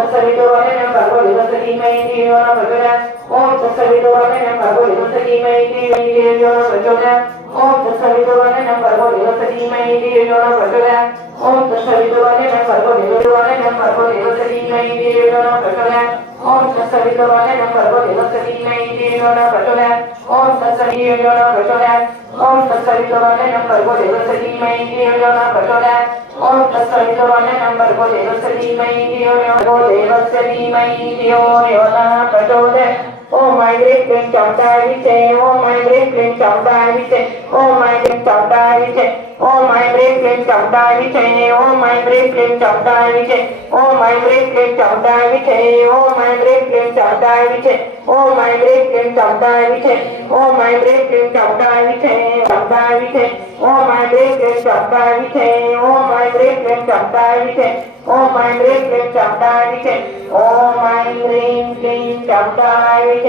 तत्सवितुर्वरेण्यं भर्गो देवस्य धीमहि धियो यो नः प्रचोदयात्। ॐ तत्सवितुर्वरेण्यं भर्गो देवस्य धीमहि धियो यो नः प्रचोदयात्। ॐ तत्सवितुर्वरेण्यं भर्गो देवस्य धीमहि धियो यो नः प्रचोदयात्। ॐ तत्सवितुर्वरेण्यं भर्गो देवस्य धीमहि धियो यो नः प्रचोदयात्। ॐ तत्सवितुर्वरेण्यं भर्गो देवस्य धीमहि धियो यो नः प्रचोदयात्। ॐ तत्सवितुर्वरेण्यं भर्गो देवस्य धीमहि धियो यो नः प्रचोदयात्। ॐ तत्सवितुर्वरेण्यं भर्गो देवस्य धीमहि धियो यो नः प्रचोदयात्। ॐ तत्सवितुर्वरेण्यं भर्गो देवस्य धीमहि धियो यो नः प्रचोदयात्। ओम ऐ ह्रीं क्लीं चामुण्डाय विचे। ओम ऐ ह्रीं क्लीं चामुण्डाय विचे। ओम ऐ ह्रीं चामुण्डाय विचे। ओम ऐ ह्रीं क्लीं चामुण्डाय विचे। ओम ऐ ह्रीं क्लीं चामुण्डाय विचे। ओम ऐ ह्रीं क्लीं चामुण्डाय विचे। ओम ऐ ह्रीं क्लीं चामुण्डाय विचे। ओम ऐ ह्रीं क्लीं चामुण्डाय विचे। ओम ऐ ह्रीं क्लीं चामुण्डाय विचे। चामुण्डाय विचे। ओम ऐ ह्रीं क्लीं चामुण्डाय विचे। ओम ऐ ह्रीं क्लीं चामुण्डाय विचे। ओम ऐ ह्रीं क्लीं चामुण्डाय विचे। ओम ऐ ह्रीं क्लीं चामुण्डाय विचे।